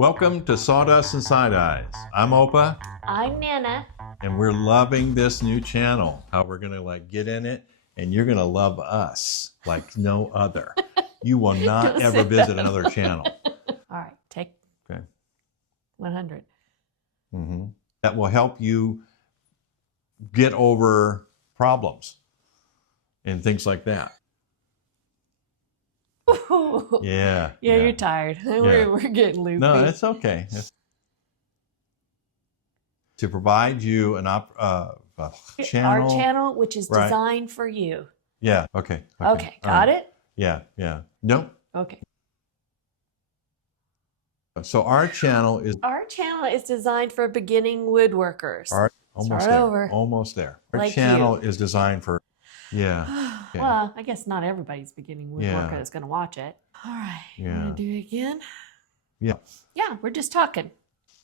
Welcome to Sawdust and Side-Eyes. I'm Opa. I'm Nana. And we're loving this new channel. How we're going to get in it and you're going to love us like no other. You will not ever visit another channel. All right, take 100. Mm-hmm. That will help you get over problems and things like that. Yeah. You're tired. We're getting loopy. No, it's okay. To provide you an channel. Our channel, which is designed for you. Yeah. Okay. Okay. Got it? Yeah. No. Okay. So our channel is designed for beginning woodworkers. Almost there. Our channel is designed for. Yeah. Okay. Well, I guess not everybody's beginning woodworker that's going to watch it. All right. You want to do it again? Yeah. Yeah, we're just talking.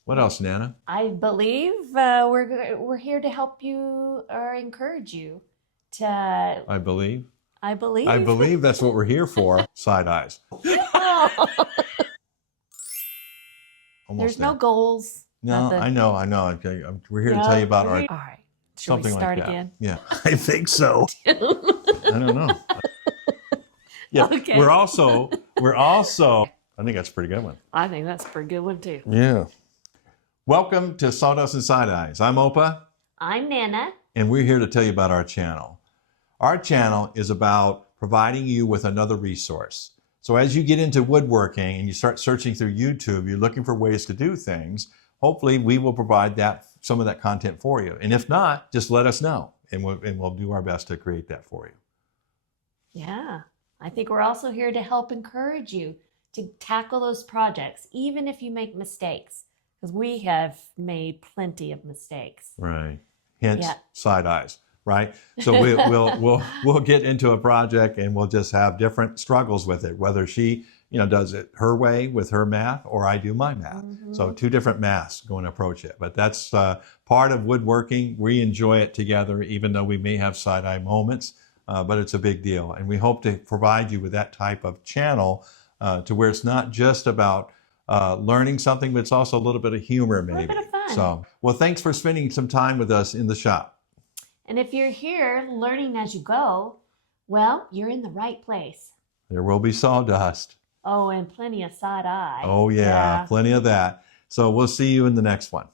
What else, Nana? I believe we're here to help you or encourage you to. I believe that's what we're here for. Side-eyes. There's no goals. No, I know. Okay. We're here to tell you about our. All right. Should we start again? Yeah, I think so. I don't know. Yeah, okay. We're also. I think that's a pretty good one. I think that's a pretty good one too. Yeah. Welcome to Sawdust and Side-Eyes. I'm Opa. I'm Nana. And we're here to tell you about our channel. Our channel is about providing you with another resource. So as you get into woodworking and you start searching through YouTube, you're looking for ways to do things. Hopefully we will provide some of that content for you. And if not, just let us know and we'll do our best to create that for you. Yeah. I think we're also here to help encourage you to tackle those projects, even if you make mistakes, because we have made plenty of mistakes. Right. Hence side-eyes, right? So we'll get into a project and we'll just have different struggles with it, whether she does it her way with her math or I do my math. Mm-hmm. So two different maths going to approach it. But that's part of woodworking. We enjoy it together, even though we may have side-eye moments, but it's a big deal. And we hope to provide you with that type of channel to where it's not just about learning something, but it's also a little bit of humor, maybe. A little bit of fun. So, well, thanks for spending some time with us in the shop. And if you're here learning as you go, well, you're in the right place. There will be sawdust. Oh, and plenty of side-eye. Oh, yeah, plenty of that. So we'll see you in the next one.